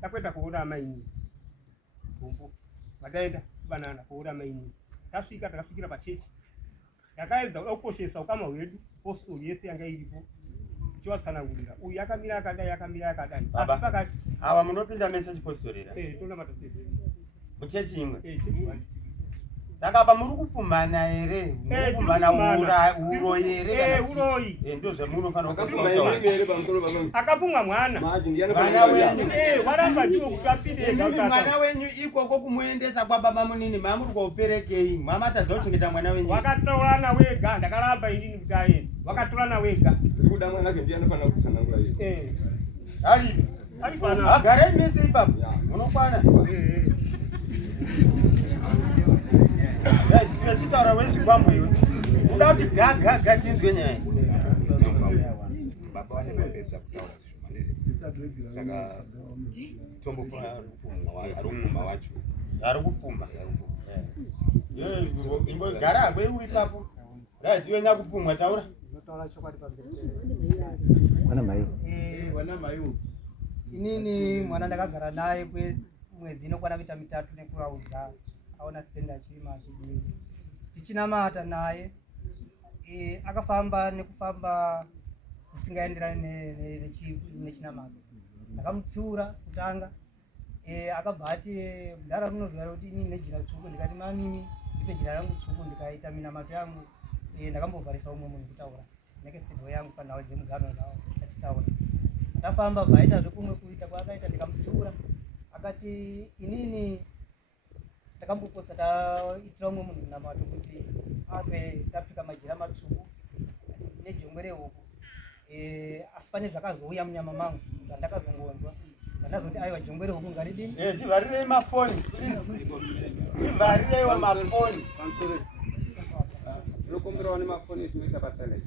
takwenda kuona maini kumbu madaenda banana kuona maini takafikira pachechi yakaedza ukoshesa kama wedu posto yese yanga iripo chiwatsanangurira uyu akamira akadai pakati ava munopinda mese chipostorera tona matatizo muchechi imwe saka pamuri kupfumbana here kupfumbana uro here uroyi ndo zvamunofanira akapumwa mwana wenyu waramba ndiwo kutapinde mwana wenyu ikoko kumuendesa kwababa munini mamuri kuuperekei mwamatadza kuchengeta mwana wenyu wakatorana wega ndakaramba inini kuti aende wakatorana wega kuda mwana wake ndiye anofanira kutsanangura iye alipo agare mese ipapo unokwana chitaura wezvikwambo iwe uda kuti gaga tinzwe nyaya baba vanopedza kutaura saka tombopfuna arikupfuma wacho ari kupfuma gara hangwe uri ipapo raiziwenya kupfumwa taura wana mai inini mwana ndakagara naye kwemwedzi inokwana kuita 3 nekuraudza aona sitenda chima chidii tichinamata naye akafamba nekufamba kusingaenderani nechinamato ndakamutsiura kutanga akabva ati mudhara runoziva kuti inini nejira tsvuku ndikati mamimi ndipe jira rangu tsvuku ndikaita minamato yangu ndakambovharisa umwe munhu kutaura nekestedho yangu panhau dzemugano zavo achitaura akafamba bvaita zvekumwe kuita kwaakaita ndikamutsiura akati inini takambopotsa taitira umwe munhu minamato kuti ape tapfika majira matsvuku nejongwe rehuku asi pane zvakazouya munyama mangu zvandakazongonzwa ndandazoti aiwa jongwe rehuku ngaridini tivharirei mafoni tivharireiwo mafoni unokumbirawo nemafoni ezvinoita basa rei